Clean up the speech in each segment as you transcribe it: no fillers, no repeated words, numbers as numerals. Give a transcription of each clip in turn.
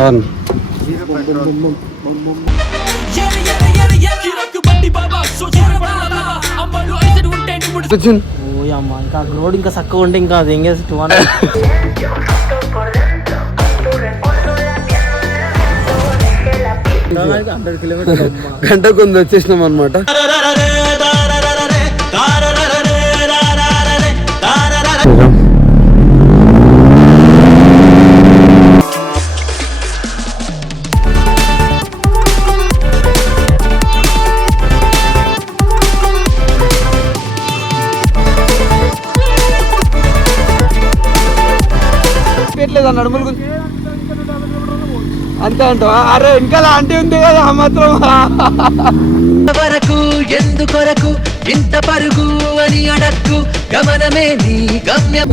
అవును. ఇంకా రోడ్ ఇంకా చక్కగా ఉంటే ఇంకా అది ఏం చేసి గంట కొంత వచ్చేసినాం అనమాట. నడుములు అంతే అంటావా? అరే వెనకాల ఆంటీ ఉంది కదా ఆ మాత్రం వరకు ఎందుకొరకు ఇంత పరుగు అని అడక్కు గమనమే నీ గమ్యం.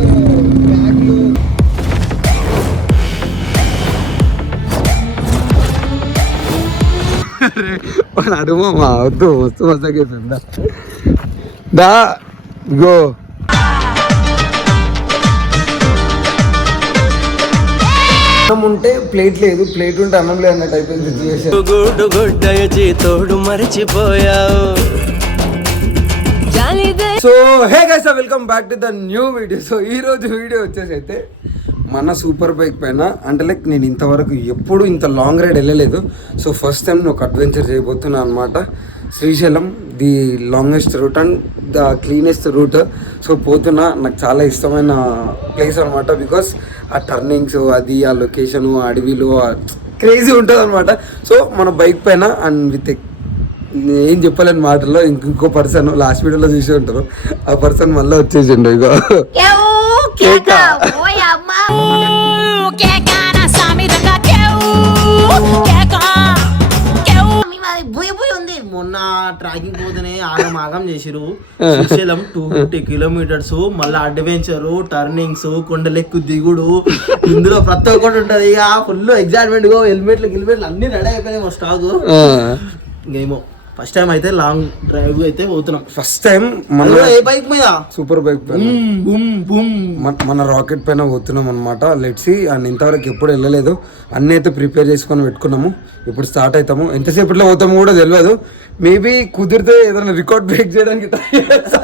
నడుమా వద్దు మస్తు మస్తు దా గో. ఉంటే ప్లేట్ లేదు, ప్లేట్ ఉంటే అన్నం లేదు అన్నట్టు అయిపోయింది సిచ్యువేషన్. తోడు మరచిపోయావు. So hey guys, welcome back to the new video. So ఈ రోజు వీడియో వచ్చేసి అయితే మన సూపర్ బైక్ పైన, అంటే లైక్ నేను ఇంతవరకు ఎప్పుడు ఇంత లాంగ్ రైడ్ వెళ్ళలేదు. సో ఫస్ట్ టైం నేను ఒక అడ్వెంచర్ చేయబోతున్నా అనమాట. Srisailam, the longest route and the cleanest route. So పోతున్నా, నాకు చాలా ఇష్టమైన ప్లేస్ అనమాట. బికాస్ ఆ టర్నింగ్స్, అది ఆ లొకేషను, అడవిలు క్రేజీ ఉంటుంది అనమాట. సో మన బైక్ పైన అండ్ విత్ ఏం చెప్పలేని మాటల్లో ఇంకో పర్సన్ లాస్ట్ వీడియోలో చూసి ఉంటారు. ఆ పర్సన్ మళ్ళీ వచ్చేసిండు. ఇగో మొన్న ట్రాకింగ్ పోతేనే ఆగం చేసిరు. శ్రీశైలం 250 కిలోమీటర్స్, మళ్ళీ అడ్వెంచరు, టర్నింగ్స్, కొండలెక్కు దిగుడు, ఇందులో ప్రతి ఒక్కటి ఉంటది. ఇక ఫుల్ ఎగ్జైట్మెంట్ గా గిల్మెట్లు అన్ని రెడీ అయిపోయినాయి మా స్టాక్. ఇంకేమో ఫస్ట్ టైం అయితే లాంగ్ డ్రైవ్ అయితే పోతున్నాం. ఫస్ట్ టైం మన ఏ బైక్ మీద, సూపర్ బైక్ పైన, మన రాకెట్ పైన పోతున్నాం అనమాట. Let's see. అండ్ ఇంతవరకు ఎప్పుడు వెళ్ళలేదు. అన్నీ అయితే ప్రిపేర్ చేసుకొని పెట్టుకున్నాము. ఇప్పుడు స్టార్ట్ అవుతాము. ఎంతసేపట్లో పోతాము కూడా తెలియదు. మేబీ కుదిరితే ఏదైనా రికార్డ్ బ్రేక్ చేయడానికి ట్రై చేస్తా.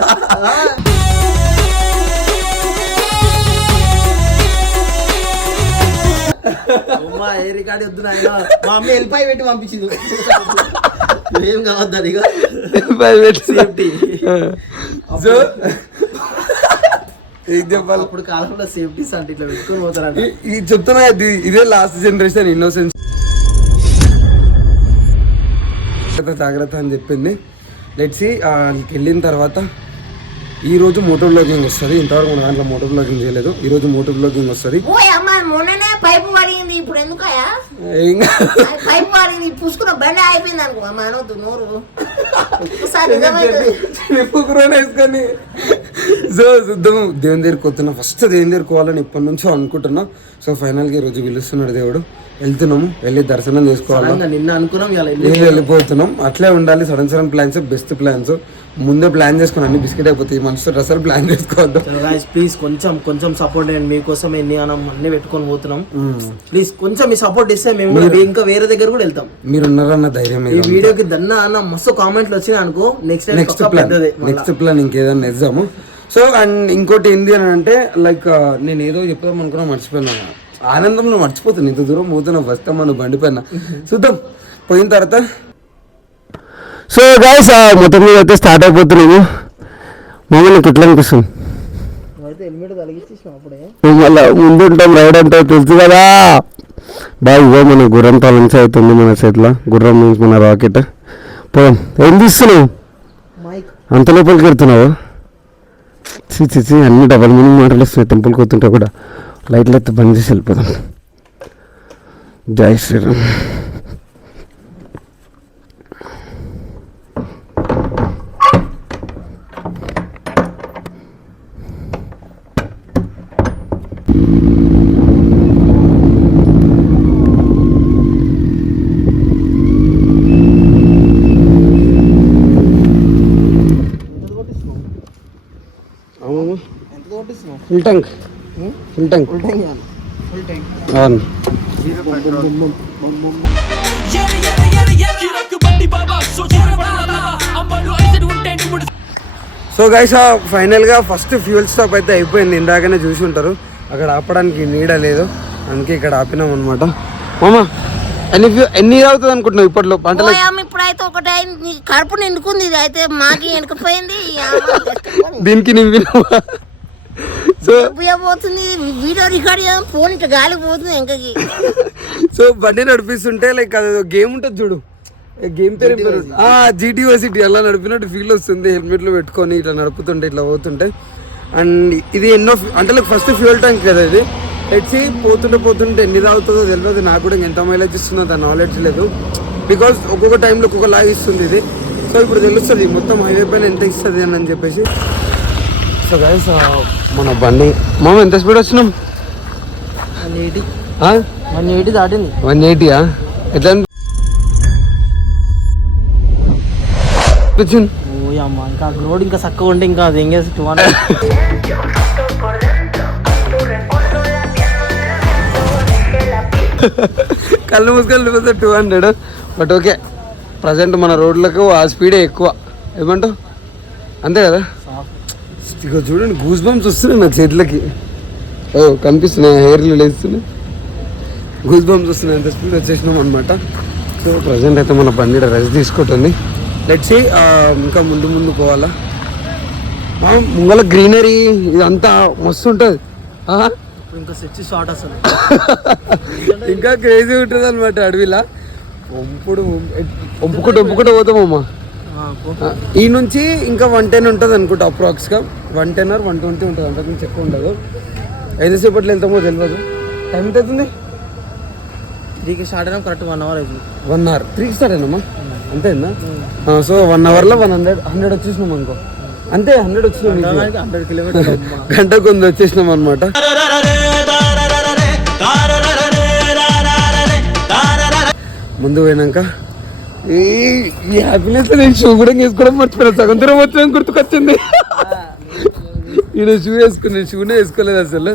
ఏ రికార్డ్ వద్దు నాయన. మా అమ్మ వెళ్ళిపోయి పెట్టి పంపించింది. ఏం కావద్దు ఇక సేఫ్టీ. సో చెప్పాలి, ఇప్పుడు కాలంలో సేఫ్టీస్ అంటే ఇట్లా పెట్టుకొని పోతారంట. ఇది చెప్తున్నా, ఇదే లాస్ట్ జనరేషన్ ఇన్నోసెన్స్. జాగ్రత్త అని చెప్పింది. Let's see. వెళ్ళిన తర్వాత ఈరోజు మోటార్ బ్లాగింగ్ వస్తుంది. ఇంతవరకు మన దాంట్లో మోటార్ బ్లాగింగ్ చేయలేదు. ఈరోజు మోటార్ బ్లాగింగ్ వస్తుంది. పైపు పడింది, ఇప్పుడు ఎందుకయా పైపు పడింది, పుసుకున్న బండి అయిపోయింది అనుకో. మనవద్దు నోరు వేసుకొని. సో చూద్దాము. దేవుని దగ్గరికి వస్తున్నా. ఫస్ట్ దేవుని దగ్గరికి పోవాలని ఎప్పటి నుంచో అనుకుంటున్నా. సో ఫైనల్గా ఈరోజు పిలుస్తున్నాడు దేవుడు. వెళ్తున్నాము, వెళ్ళి దర్శనం చేసుకోవాలి. నిన్న అనుకున్నాం, వెళ్ళిపోతున్నాం. అట్లే ఉండాలి. సడన్ ప్లాన్స్, బెస్ట్ ప్లాన్స్ ముందే ప్లాన్ చేసుకుని అన్ని బిస్కెట్ అయిపోతాయి. మనసుతో అసలు ప్లాన్ చేసుకోవద్దు. ప్లీజ్ కొంచెం సపోర్ట్ చేయండి. మీకోసం అన్ని పెట్టుకొని పోతున్నాం. ప్లీజ్ కొంచెం మీ సపోర్ట్ ఇస్తే మేము ఇంకా వేరే దగ్గర కూడా వెళ్తాం. మీరు ఉన్నారన్న ధైర్యం. ఈ వీడియోకి దన్నా అన్న మస్తు కామెంట్లు వచ్చినాయి అనుకో. నెక్స్ట్ ప్లాన్ ఇంకేదన్నా ఇద్దాము. సో అండ్ ఇంకోటి ఏంటి అని అంటే లైక్ నేను ఏదో చెప్దాం అనుకున్నా, మర్చిపోయినా. ఆనందంలో మర్చిపోతాను. ఇంత దూరం పోతున్నా ఫస్ట్ టైం మన బండి పైన. చూద్దాం పోయిన తర్వాత. సో గైస్, మొత్తం మీద అయితే స్టార్ట్ అయిపోతున్నాము. మమ్మల్ని ఎట్లా అనిపిస్తుంది? మళ్ళీ ముందుంటాం, రైడ్ అంటే తెలుసు కదా. బాగా ఇగో మన గుర్రంతో నుంచి అవుతుంది మన చేతిలో. గుర్రం నుంచి మన రాకెట్. పోదాం. ఏం తీస్తున్నావు? అంత లోపలికి వెళ్తున్నావు? చిచి అన్ని డబల్ మీనింగ్ మాటలు వస్తున్నాయి. టెంపుల్కి వస్తుంటే కూడా లైట్లు అయితే బంద్ చేసి వెళ్ళిపోదాం. జై శ్రీరామ్. ఫుల్ ట్యాంక్ అవును. సో గైస్ ఫైనల్గా ఫస్ట్ ఫ్యూయల్ స్టాప్ అయితే అయిపోయింది. ఇందాకనే చూసి ఉంటారు, అక్కడ ఆపడానికి నీడ లేదు, అందుకే ఇక్కడ ఆపినాం అనమాట. మామ ఎన్ని అవుతుంది అనుకుంటున్నావు ఇప్పట్లో పంటలు? ఇప్పుడైతే ఒకటే నీ కడుపు నిండుకుంది, ఇది అయితే మాకి వెనుకపోయింది. దీనికి నింపినావా? సో పోతుంది వీడియో రికార్డ్ చేద్దాం, ఫోన్ ఇట్లా గాలి పోతుంది వెనకకి. సో బండి నడిపిస్తుంటే లైక్ అదేదో గేమ్ ఉంటుంది చూడు, గేమ్ పేరు జీటీఓ సిటీ అలా నడిపినట్టు ఫీల్ వస్తుంది. హెల్మెట్లు పెట్టుకొని ఇట్లా నడుపుతుంటే ఇట్లా పోతుంటే. అండ్ ఇది ఎన్నో అంటే లైక్ ఫస్ట్ ఫ్యూయల్ ట్యాంక్ కదా ఇది. తెచ్చి పోతుంటే ఎన్ని తాగుతుందో తెలియదు నాకు కూడా, ఎంత మైలేజ్ ఇస్తుందో దాని నాలెడ్జ్ లేదు. బికాస్ ఒక్కొక్క టైంలో ఒక్కొక్క లాగా ఇస్తుంది ఇది. సో ఇప్పుడు తెలుస్తుంది మొత్తం హైవే పైన ఎంత ఇస్తుంది అని చెప్పేసి. సో గైస్ మన బండి మామ ఎంత స్పీడ్ వచ్చినాం? 180 దాటింది. 180 ఎట్లా అనిపించింది? ఓయమ్మ, ఇంకా రోడ్ ఇంకా చక్కగా ఉంటే ఇంకా అది ఎంగేజ్ 200. కళ్ళు మూసుకొని 200. బట్ ఓకే, ప్రజెంట్ మన రోడ్లకు ఆ స్పీడే ఎక్కువ. ఏమంటావు? అంతే కదా. ఇక చూడండి గూస్ బంప్స్ వస్తున్నాయి నా చేతులకి. ఓ కనిపిస్తున్నాయి, హెయిర్లు లేస్తున్నాయి, గూస్ బంప్స్ వస్తున్నాయి, అంత స్పీడ్ వచ్చేసినాం అనమాట. సో ప్రజెంట్ అయితే మన బండి రెస్ట్ తీసుకుంటుంది. లెట్స్ సీ ఇంకా ముందు పోవాలా. ముంగల గ్రీనరీ ఇదంతా మస్తు ఉంటుంది. ఇంకా సెచ్చి షార్ట్ అసలు ఇంకా క్రేజీ ఉంటుంది అనమాట అడవిలా. ఒంపుకుంటూ పోతామమ్మా. ఈ నుంచి ఇంకా 110 ఉంటుంది అనుకుంటా అప్రాక్స్గా. 110 or 120 ఉంటుంది, అంతకు నుంచి ఎక్కువ ఉండదు. 5 సేపట్లో వెళ్తామో తెలియదు. టైం ఎంత అవుతుంది? 3కి స్టార్ట్ అయినా కరెక్ట్ 1 అవర్ అవుతుంది. 1 hour 3కి స్టార్ట్ అయినామా? అంతేనా? సో 1 hourలో 100 వచ్చేసినాం అనుకో. అంతే 100 వచ్చినాం, 100 కిలోమీటర్ గంటకు 100 వచ్చేసినాం అనమాట. ముందు పోయినాక ఈ హ్యాపీనెస్ నేను షూ కూడా వేసుకోవడం మర్చిపోయాను. సగం దూరం వచ్చాను గుర్తుకొచ్చింది. ఈయన షూ వేసుకున్నాను, షూనే వేసుకోలేదు అసలు.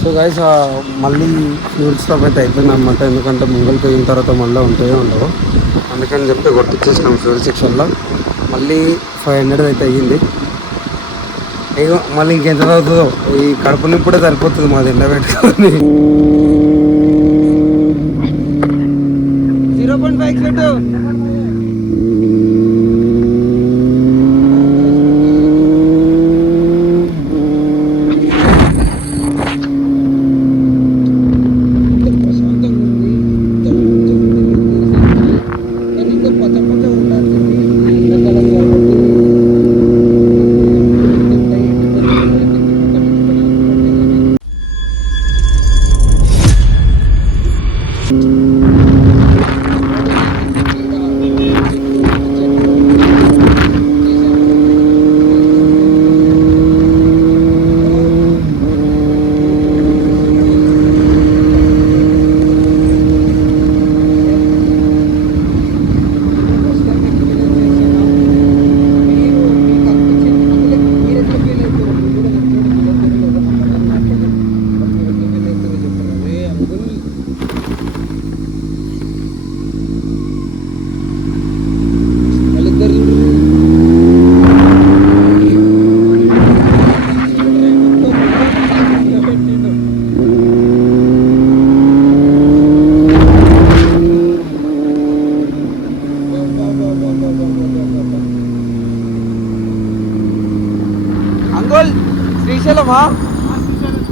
సో గైస్ మళ్ళీ ఫ్యూల్ స్టాప్ అయితే అయిపోయింది అనమాట. ఎందుకంటే ముంగల్ పోయిన తర్వాత మళ్ళీ ఉంటాయో ఉండవు, అందుకని చెప్పి కొట్టించేసినాం ఫ్యూల్ సెక్షన్లో. మళ్ళీ 500 అయితే అయ్యింది. ఏదో మళ్ళీ ఇంకెంత అవుతుందో, ఈ కడుపు నిప్పుడే సరిపోతుంది మాది ఎండ పెట్టుకొని. 0.5 పెట్టు.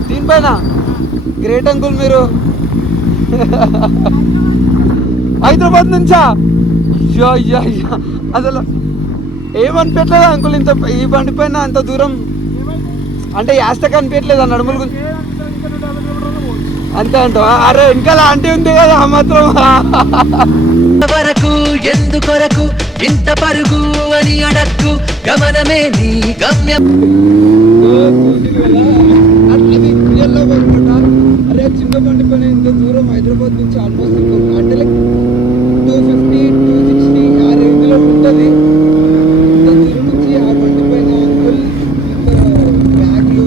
దీనిపైన గ్రేట్ అంకుల్ మీరు హైదరాబాద్ నుంచా అయ్యో అయ్యో అయ్యో అసలు ఏమనిపించలేదు అంకుల్ ఇంత ఈ బండి పైన అంత దూరం అంటే యాస్త కనిపించలేదు ఆ నడుముల గురించి అంతే అంటావా అరే వెనకాల ఆంటీ ఉంది కదా ఆ మాత్రం వరకు ఎందుకొరకు ఇంత పరుగు అని అడక్కు గమనమే నీ గమ్యం అరే చిన్న బండి పైన ఇంత దూరం హైదరాబాద్ నుంచి ఆల్మోస్ట్ అంటే లైక్ 250 260 ఆ రేంజ్లో ఉంటుంది ఇంత దూరం నుంచి ఆ బండి పైన అంకుల్ ఇంత బ్యాగ్లు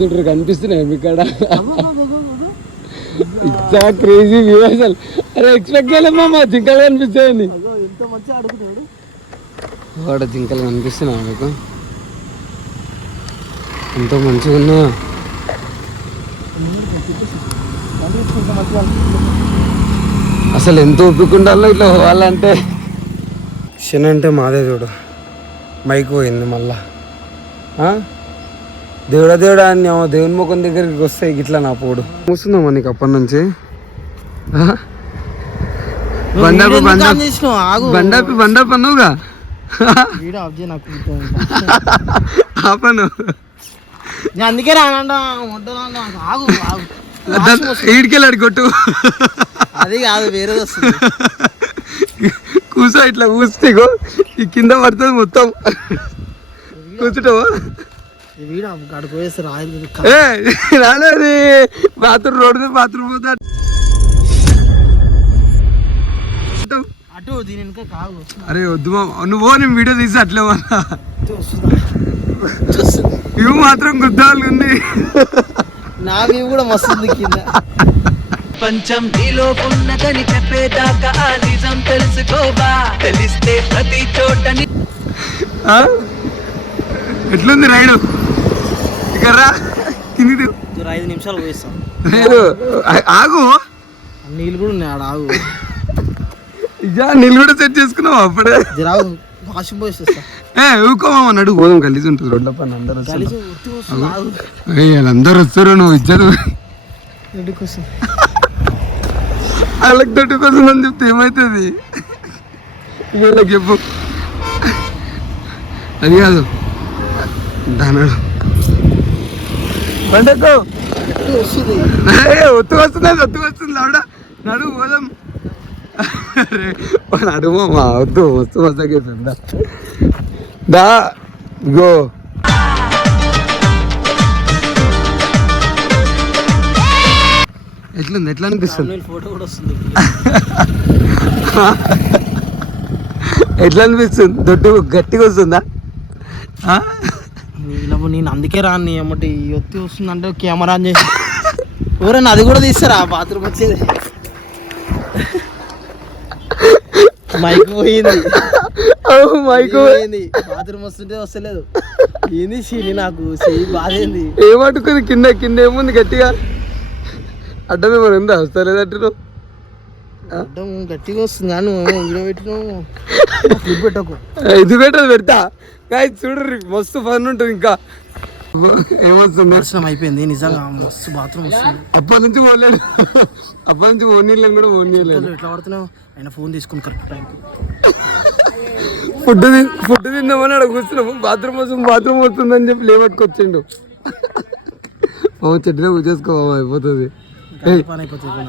చూడరు కనిపిస్తున్నాయి మీ కాడ ఇచ్చా క్రేజీ వ్యూ అసలు అరే ఎక్స్పెక్ట్ చేయలేమ్మా మా జింకలు కనిపిస్తాయని వాడు జింకలు కనిపిస్తున్నాయి మీకు ఎంతో మంచిగా ఉన్నా అసలు ఎంత ఒప్పుకుండాలో ఇట్లా పోవాలంటే శని అంటే మాదే చూడు మైక్ పోయింది మళ్ళా దేవుడా దేవుడా అని దేవుని ముఖం దగ్గరికి వస్తాయి ఇట్లా నా పోడు మూస్తుందమ్మా నీకు అప్పటి నుంచి బండాపి బండాపి అన్నావుగా ఆపను అందుకే ఈడికెళ్ళాడు కొట్టు అది కాదు వేరే వస్తుంది కూర్చో ఇట్లా కూర్చుంటే ఈ కింద పడుతుంది మొత్తం కూర్చుంటావా రాలేదు బాత్రూమ్ రోడ్డు బాత్రూమ్ పోతా అటు దీని వెనక కాదు అరే వద్దు నువ్వు నేను వీడియో తీసి అట్లే ఇవి మాత్రం గుద్దాలు ఉంది నా వ్యూ కూడా మస్తుంది కింద పంచం నీలో ఉన్నదని చెప్పేదాకా ఆ నిజం తెలుసుకోవా తెలిస్తే ప్రతి చోటని ఎట్లుంది రైడు ఇక్కడ కింది 5 నిమిషాలు పోయిస్తాం లేదు ఆగు నీళ్ళు కూడా ఉన్నాయి ఆడ ఆగు ఇజా నీళ్ళు కూడా సెట్ చేసుకున్నావు అప్పుడే వాషింగ్ పోయిస్తా ఊకోమని అడుగు పోదాం కలిసి ఉంటుంది రోడ్ల పైన అందరూ వస్తారు నువ్వు ఇచ్చారు వాళ్ళకి దొడ్డు కోసం అని చెప్తే ఏమవుతుంది వీళ్ళకి చెప్పు అది కాదు దానాడు పండకు ఒత్తు వస్తుంది ఆవిడ నడువు పోదాం నడుమో మా వద్దు వస్తు వస్తాకేస్తుందా దా గో ఎట్లుంది ఎట్లా అనిపిస్తుంది ఫోటో కూడా వస్తుంది ఎట్లా అనిపిస్తుంది దొడ్డు గట్టిగా వస్తుందా నేను అందుకే రాని ఏమంటే ఒత్తి వస్తుంది అంటే కెమెరా ఆన్ చేసి ఎవరైనా అది కూడా తీస్తారా బాత్రూమ్ వచ్చేది మైక్ పోయింది మైక్ పోయింది బాత్రూమ్ వస్తుంటే వస్తలేదు ఏంది సీని నాకు చెయ్యి బాధేంది ఏమట్టుకుంది కింద కింద ఏముంది గట్టిగా అడ్డం ఏమైనా ఉందా వస్తలేదట్టు అడ్డం గట్టిగా వస్తుంది కానీ వీడియో పెట్టినావు పెట్టకు ఇది పెట్టదు పెడతా కానీ చూడరు మస్తు ఫన్ ఉంటుంది ఇంకా ఏమొస్తుంది దర్శనం అయిపోయింది నిజంగా మస్తు బాత్రూమ్ వస్తుంది అప్పటి నుంచి పోలేడు అప్పటి నుంచి ఓనీళ్ళని కూడా ఓనీలేదు ఎట్లా పడుతున్నావు ఆయన ఫోన్ తీసుకుని కరెక్ట్ టైం ఫుడ్ తిందామని అక్కడ కూర్చున్నాము బాత్రూమ్ వస్తుందని చెప్పి లేవట్టుకొచ్చిండు చెట్టులో కూర్చేసుకోవా అయిపోతుంది పని అయిపోతుంది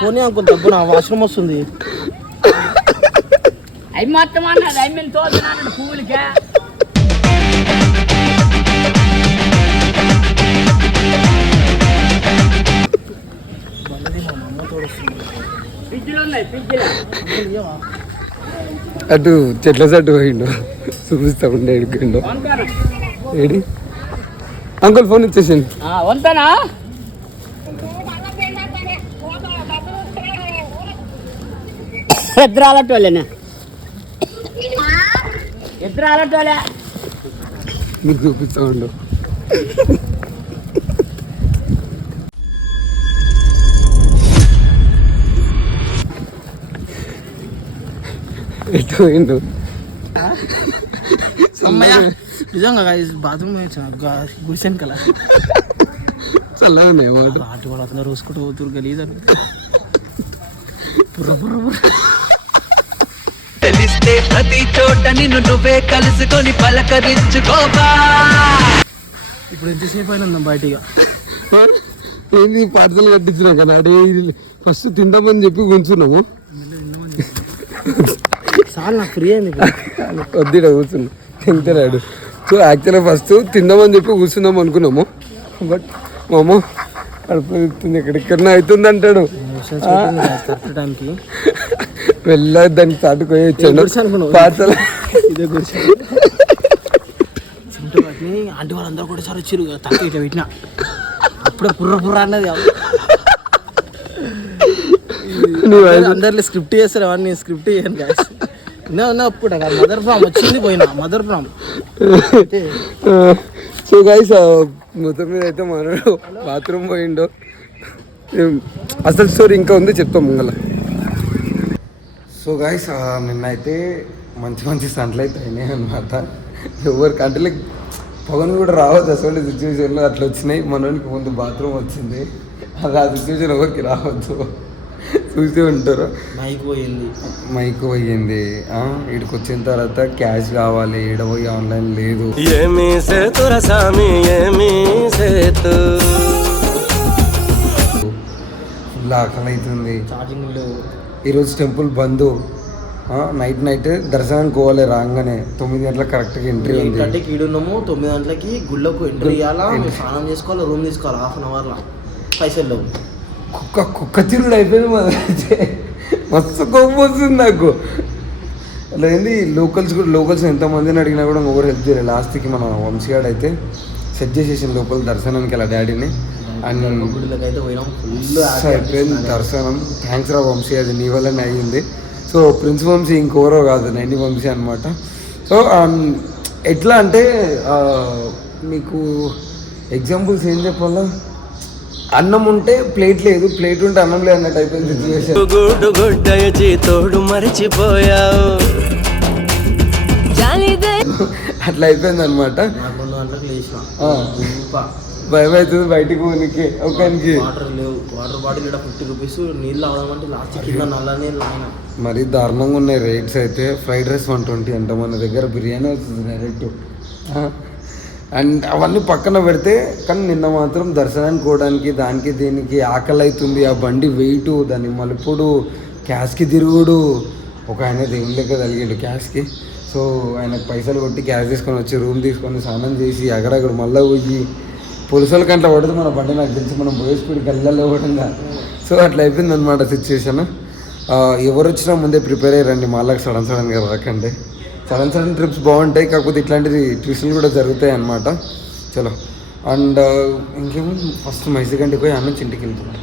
ఫోన్ అనుకుని తప్పు నా వాష్రూమ్ వస్తుంది అవి మొత్తం అన్నది అవి మేము తోతున్నాడు పూలకే అటు చెట్ల చెట్టు పోయిండు చూపిస్తా ఉండే ఎడుకుండు ఏడి అంకుల్ ఫోన్ ఇచ్చేసింది వంతనా ఇద్దరు ఆలటోళ్ళేనా ఇద్దరు ఆలటోలే మీకు చూపిస్తా ఉండు పోయిండు. అమ్మయ్య నిజంగా బాత్రూమ్ గుడిసాను కదా చల్లగా ఉన్నాయి వాటర్. ఆటి వాళ్ళు అతను రోజుకుంటూ పోతురు గలీదని బుర్ర బుర్ర బుర్ర. తెలిస్తే ప్రతి చోట నిన్ను నువ్వే కలుసుకొని పలకరించుకోవా. ఇప్పుడు ఎంతసేపు అయినా బయటిగా ఏంది పార్సల్ కట్టించినా కదా అడిగి ఫస్ట్ తింటామని చెప్పి కూర్చున్నాము. సార్ నాకు ఫ్రీ అయింది వద్దిడ కూర్చున్నాం తింటాడు. సో యాక్చువల్గా ఫస్ట్ తిందామని చెప్పి కూర్చుందాం అనుకున్నాము. బట్ మా అమ్మ కడుపు అవుతుంది ఎక్కడెక్కడన్నా అవుతుంది అంటాడు. కరెక్ట్ టైంకి వెళ్ళ దానికి చాటుకొని వచ్చాడు పార్సల్. ఇదే గుడిసె ఆంటీ వాళ్ళందరూ కూడా సార్ వచ్చారు తక్కువ ఇట్లా పెట్టిన అప్పుడే బుర్ర బుర్ర అన్నది. అందరిలో స్క్రిప్ట్ చేస్తారు అవన్నీ స్క్రిప్ట్ చేయను గ్యాస్ అప్పుడు మదర్ ఫ్రామ్ వచ్చింది పోయినా మదర్ ఫ్రామ్. సో గైస్ మొత్తం మీద అయితే మనడు బాత్రూమ్ పోయిండు. అసలు స్టోరీ ఇంకా ఉంది చెప్తాం ముంగల. సో గైస్ నిన్నైతే మంచి మంచి సంటలు అయితే అయినాయి అనమాట. ఎవరికి అంటే లైక్ పవన్ కూడా రావద్దు అసలు సిచ్యువేషన్లో అట్లా వచ్చినాయి. మనోనికి ముందు బాత్రూమ్ వచ్చింది. అది ఆ సిచ్యువేషన్ ఎవరికి రావద్దు, చూస్తూ ఉంటారు. మైక్ పోయింది. ఇక్కడికి వచ్చిన తర్వాత క్యాష్ కావాలి, ఈడ పోయి ఆన్లైన్ లేదు. ఫుల్ ఆకలి అవుతుంది. ఈరోజు టెంపుల్ బంద్. నైట్ దర్శనానికి పోవాలి. రాగానే 9 గంటలకు కరెక్ట్గా ఎంట్రీ ఉంది. 8 గంటలకి ఈడున్నాము, 9 గంటలకి గుళ్ళకు ఎంట్రీ ఇవ్వాలా, స్నానం చేసుకోవాలి, రూమ్ తీసుకోవాలి. ½ an hourలో పైసలు కుక్క తిరుగుడు అయిపోయింది. మస్తు కోపం వస్తుంది నాకు. అలా ఏంది లోకల్స్ ఎంతమందిని అడిగినా కూడా ఎవరు హెల్ప్ చేయలేదు. లాస్ట్కి మన వంశీగాడు అయితే సెట్ చేసేసిన లోపల దర్శనానికి అలా డాడీని. అండ్ గుడిలోకి పోయినాం. అయిపోయింది దర్శనం. థ్యాంక్స్ రా వంశీ, అది నీ వల్లనే అయ్యింది. సో ప్రిన్స్ వంశీ ఇంకెవరో కాదు, 90 వంశీ అనమాట. సో ఎట్లా అంటే మీకు ఎగ్జాంపుల్స్ ఏం చెప్పాలా, అన్నం ఉంటే ప్లేట్ లేదు, ప్లేట్ ఉంటే అన్నం లేదు అన్నట్టు అయిపోయింది సిచ్యువేషన్. తోడు మరిచిపోయావు. అట్లా అయిపోయింది అనమాట. భయం అవుతుంది బయటికి పోనీకి ఒకరికి. వాటర్ లేవు, వాటర్ బాటిల్ 50 రూపీస్, నీళ్ళు అవడమంటే లాస్ట్ కింద నల్లనే లాగిన. మరీ దారుణంగా ఉన్నాయి రేట్స్ అయితే. ఫ్రైడ్ రైస్ 120 అంట, మన దగ్గర బిర్యానీ వస్తుంది డైరెక్ట్. అండ్ అవన్నీ పక్కన పెడితే కానీ నిన్న మాత్రం దర్శనానికి పోవడానికి దానికి దీనికి ఆకలి అవుతుంది. ఆ బండి వెయిట్, దాని మలుపుడు, క్యాష్కి తిరుగుడు. ఒక ఆయన దేవుని లెక్క తగిలిండు క్యాష్కి. సో ఆయనకు పైసలు కొట్టి క్యాష్ తీసుకొని వచ్చి రూమ్ తీసుకొని స్నానం చేసి అక్కడక్కడ మళ్ళీ పోయి పులుసుల కంట్లో పడితే మన బండి నాకు తెలిసి మనం పోయే స్పీడ్ గల్లలో పడిందా. సో అట్లా అయిపోయింది అనమాట సిచ్యువేషన్. ఎవరు వచ్చినా ముందే ప్రిపేర్ అయ్యారండి, మాలకు సడన్గా రాకండి. సడన్ ట్రిప్స్ బాగుంటాయి, కాకపోతే ఇట్లాంటిది ట్విస్టులు కూడా జరుగుతాయి అన్నమాట. చలో అండ్ ఇంకేమో ఫస్ట్ మైసూర్ గంటికి పోయి అన్న ఇంటికి వెళ్తున్నాం.